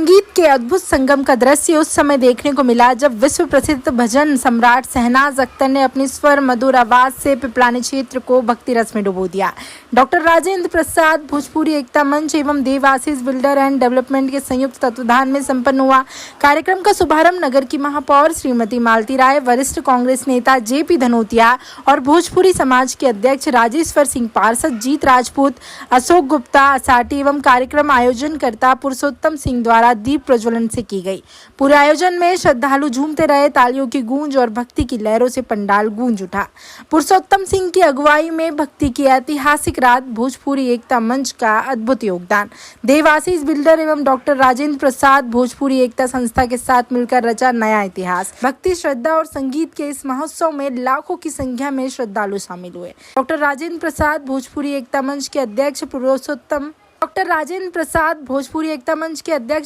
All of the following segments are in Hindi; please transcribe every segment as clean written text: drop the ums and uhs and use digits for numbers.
संगीत के अद्भुत संगम का दृश्य उस समय देखने को मिला जब विश्व प्रसिद्ध भजन सम्राट शहनाज अख्तर ने अपनी स्वर मधुर आवाज से पिपलानी क्षेत्र को भक्ति रस में डुबो दिया। डॉक्टर राजेंद्र प्रसाद भोजपुरी एकता मंच एवं देवाशीष बिल्डर एंड डेवलपमेंट के संयुक्त तत्वाधान में संपन्न हुआ। कार्यक्रम का शुभारंभ नगर की महापौर श्रीमती मालती राय, वरिष्ठ कांग्रेस नेता जेपी धनोतिया और भोजपुरी समाज के अध्यक्ष राजेश्वर सिंह पार्षद, जीत राजपूत, अशोक गुप्ता असाटी एवं कार्यक्रम आयोजनकर्ता पुरुषोत्तम सिंह द्वारा दीप प्रज्वलन से की गई। पूरे आयोजन में श्रद्धालु झूमते रहे, तालियों की गूंज और भक्ति की लहरों से पंडाल गूंज उठा। पुरुषोत्तम सिंह की अगुवाई में भक्ति की ऐतिहासिक रात, भोजपुरी एकता मंच का अद्भुत योगदान, देवाशीष बिल्डर एवं डॉक्टर राजेंद्र प्रसाद भोजपुरी एकता संस्था के साथ मिलकर रचा नया इतिहास। भक्ति, श्रद्धा और संगीत के इस महोत्सव में लाखों की संख्या में श्रद्धालु शामिल हुए। डॉक्टर राजेंद्र प्रसाद भोजपुरी एकता मंच के अध्यक्ष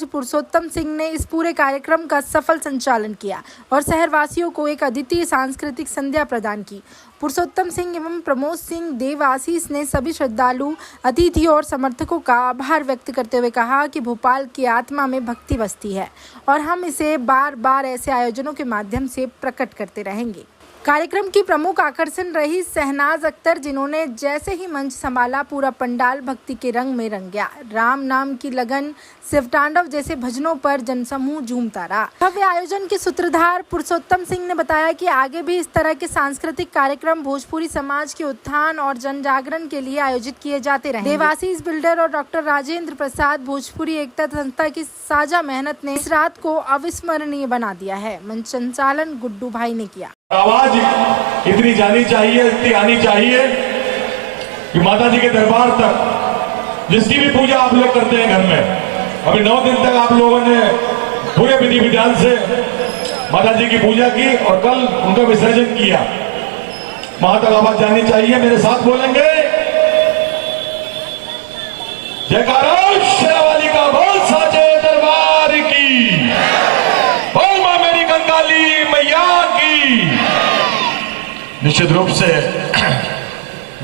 पुरुषोत्तम सिंह ने इस पूरे कार्यक्रम का सफल संचालन किया और शहरवासियों को एक अद्वितीय सांस्कृतिक संध्या प्रदान की। पुरुषोत्तम सिंह एवं प्रमोद सिंह देवाशीष ने सभी श्रद्धालु, अतिथि और समर्थकों का आभार व्यक्त करते हुए कहा कि भोपाल की आत्मा में भक्ति बसती है और हम इसे बार बार ऐसे आयोजनों के माध्यम से प्रकट करते रहेंगे। कार्यक्रम की प्रमुख आकर्षण रही शहनाज अख्तर, जिन्होंने जैसे ही मंच संभाला पूरा पंडाल भक्ति के रंग में रंग गया। राम नाम की लगन, शिवतांडव जैसे भजनों पर जनसमूह झूमता रहा। भव्य आयोजन के सूत्रधार पुरुषोत्तम सिंह ने बताया कि आगे भी इस तरह के सांस्कृतिक कार्यक्रम भोजपुरी समाज के उत्थान और जन जागरण के लिए आयोजित किए जाते रहे। देवाशीष बिल्डर और डॉक्टर राजेंद्र प्रसाद भोजपुरी एकता संस्था की साझा मेहनत ने इस रात को अविस्मरणीय बना दिया है। मंच संचालन गुड्डू भाई ने किया। आवाज इतनी जानी चाहिए, इतनी आनी चाहिए कि माता जी के दरबार तक जिसकी भी पूजा आप लोग करते हैं घर में, अभी 9 दिन तक आप लोगों ने पूरे विधि विधान से माता जी की पूजा की और कल उनका विसर्जन किया। वहां तक आवाज जानी चाहिए। मेरे साथ बोलेंगे जयकारा शेरावाली का, बोल साचे दरबार की, बोल मां मेरी कंकाली मैया की। निश्चित रूप से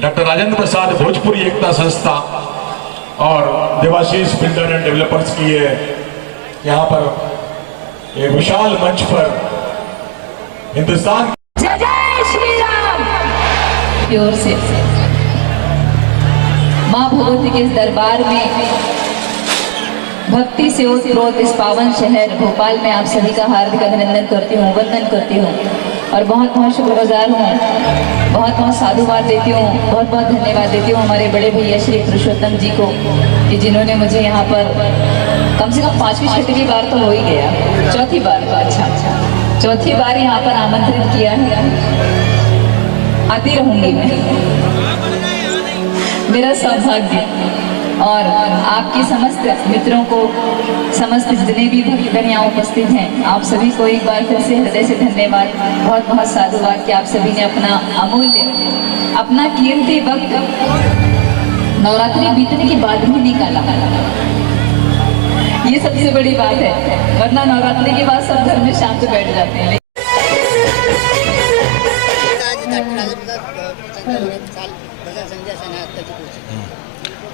डॉक्टर राजेंद्र प्रसाद भोजपुरी एकता संस्था और देवाशीष बिल्डर एंड डेवलपर्स की यहाँ पर एक विशाल मंच पर हिंदुस्तान जय जय श्री राम की ओर से मां भगवती के इस दरबार में भक्ति से ओतप्रोत इस पावन शहर भोपाल में आप सभी का हार्दिक अभिनंदन करती हूँ, वंदन करती हूँ और बहुत बहुत शुक्रगुजार हूँ, बहुत बहुत साधुवाद देती हूँ, बहुत बहुत धन्यवाद देती हूँ हमारे बड़े भैया श्री पुरुषोत्तम जी को कि जिन्होंने मुझे यहाँ पर कम से कम 5वीं-6वीं बार तो हो ही गया, 4थी बार, अच्छा 4थी बार यहाँ पर आमंत्रित किया है। आती रहूंगी मैं, मेरा सौभाग्य। और आपके समस्त मित्रों को, समस्त जितने भी भक्तगण यहाँ उपस्थित हैं, आप सभी को एक बार फिर से हृदय से धन्यवाद, बहुत बहुत साधुवाद कि आप सभी ने अपना अमूल्य, अपना कीमती वक्त नवरात्रि बीतने के बाद भी निकाला। ये सबसे बड़ी बात है, वरना नवरात्रि के बाद सब घर में शांत बैठ जाते हैं।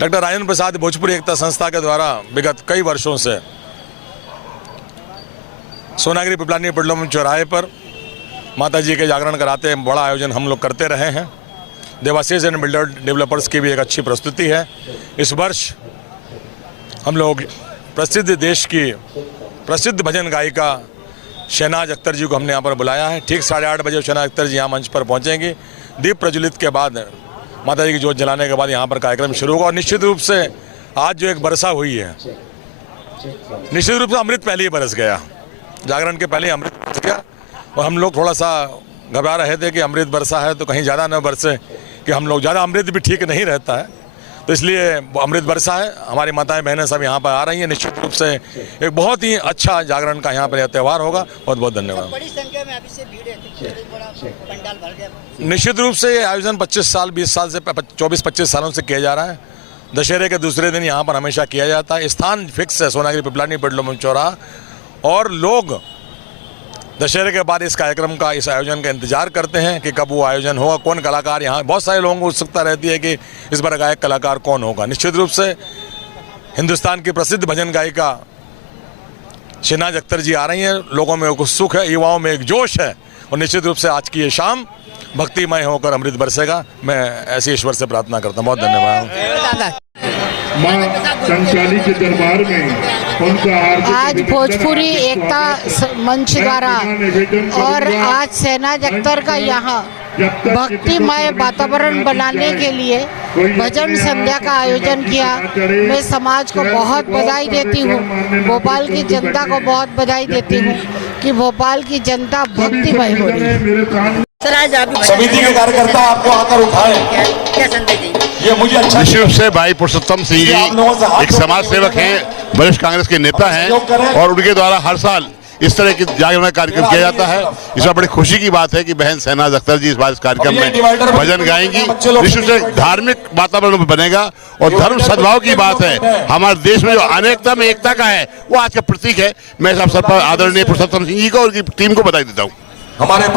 डॉक्टर राजेंद्र प्रसाद भोजपुरी एकता संस्था के द्वारा विगत कई वर्षों से सोनागिरी पिपलानी पेट्रोल चौराहे पर माता जी के जागरण कराते हैं, बड़ा आयोजन हम लोग करते रहे हैं। देवाशीष एंड बिल्डर डेवलपर्स की भी एक अच्छी प्रस्तुति है। इस वर्ष हम लोग प्रसिद्ध, देश की प्रसिद्ध भजन गायिका शहनाज अख्तर जी को हमने यहाँ पर बुलाया है। ठीक 8:30 बजे शहनाज अख्तर जी यहाँ मंच पर पहुँचेंगी। दीप प्रज्वलित के बाद, माता जी की जोत जलाने के बाद यहाँ पर कार्यक्रम शुरू होगा। और निश्चित रूप से आज जो एक वर्षा हुई है, निश्चित रूप से अमृत पहले ही बरस गया, जागरण के पहले ही अमृत बरस गया। और हम लोग थोड़ा सा घबरा रहे थे कि अमृत बरसा है तो कहीं ज़्यादा न बरसे, कि हम लोग ज़्यादा अमृत भी ठीक नहीं रहता है, तो इसलिए अमृत बरसा है। हमारी माताएं बहनें सब यहाँ पर आ रही हैं। निश्चित रूप से एक बहुत ही अच्छा जागरण का यहाँ पर यह त्यौहार होगा। बहुत बहुत धन्यवाद। बड़ी संख्या में अभी से भीड़ है, पंडाल भर गया। निश्चित रूप से ये आयोजन 25 साल 20 साल से 24-25 सालों से किया जा रहा है। दशहरे के दूसरे दिन यहाँ पर हमेशा किया जाता है। स्थान फिक्स है सोनागिरी पिपलानी पेट्रोल चौराहा, और लोग दशहरे के बाद इस कार्यक्रम का, इस आयोजन का इंतजार करते हैं कि कब वो आयोजन होगा, कौन कलाकार यहाँ। बहुत सारे लोगों को उत्सुकता रहती है कि इस बार गायक कलाकार कौन होगा। निश्चित रूप से हिंदुस्तान की प्रसिद्ध भजन गायिका शहनाज अख्तर जी आ रही हैं, लोगों में एक उत्सुक है, युवाओं में एक जोश है और निश्चित रूप से आज की ये शाम भक्तिमय होकर अमृत बरसेगा। मैं ऐसे ईश्वर से प्रार्थना करता हूँ। बहुत धन्यवाद। मां कंकाली के दरबार में उनका आज भोजपुरी एकता मंच द्वारा और आज शहनाज अख्तर का यहाँ भक्तिमय वातावरण बनाने के लिए भजन संध्या का आयोजन किया। मैं समाज को बहुत बधाई देती हूँ, भोपाल की जनता को बहुत बधाई देती हूँ कि भोपाल की जनता भक्तिमय हो रही है। समिति के कार्यकर्ता आपको आकर उठाए, क्या संदेश देंगे? ये मुझे अच्छा निश्चित रूप से भाई पुरुषोत्तम सिंह जी एक समाज सेवक हैं, वरिष्ठ कांग्रेस के नेता हैं और उनके द्वारा हर साल इस तरह की जागरण कार्यक्रम किया जाता है। इसमें बड़ी खुशी की बात है कि बहन शहनाज अख्तर जी इस बार इस कार्यक्रम में भजन गाएंगी। निश्चित से धार्मिक वातावरण बनेगा और धर्म सद्भाव की बात है। हमारे देश में जो अनेकता में एकता का है वो आज का प्रतीक है। मैं इस अवसर पर आदरणीय पुरुषोत्तम सिंह जी को और उनकी टीम को बधाई देता हूँ। हमारे